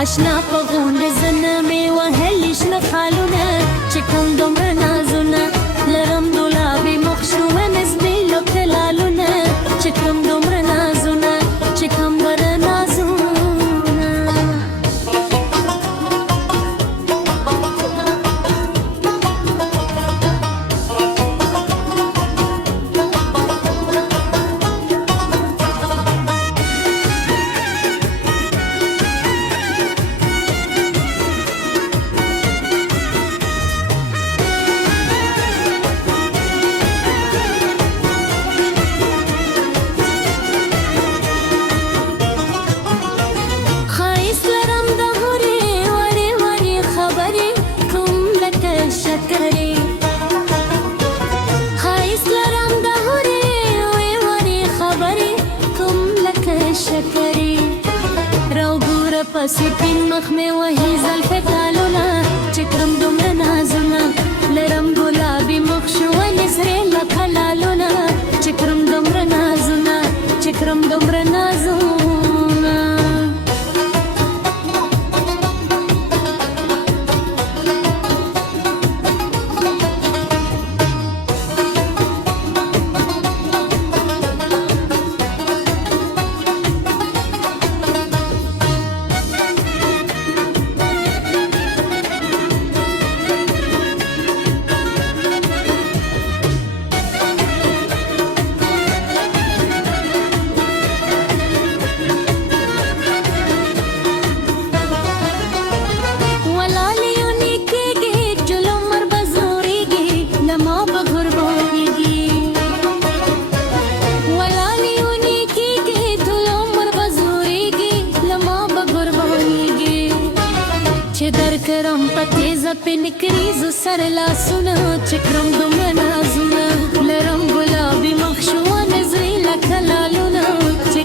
آشنا په غونډه زنه مې وهلي شنه خالونه چې کوم دومره نازونه لرم دولابي مخ شومه نزدې لکه لالونه چې کوم دومره نازونه چې کوم دومره نازونه پسې پین مخ مې وهي زلفې تالونه چې کړم دومره نازونه لرم ګلابي مخ شولې سرې لکه لالونه چې کړم دومره نازونه چې کړم دومره نازونه کرم پتیزه په نکریزو سره لاسونه چې کړم دومره نازونه لرم ګلابي مخ شوه نظرې لکه لالونه چې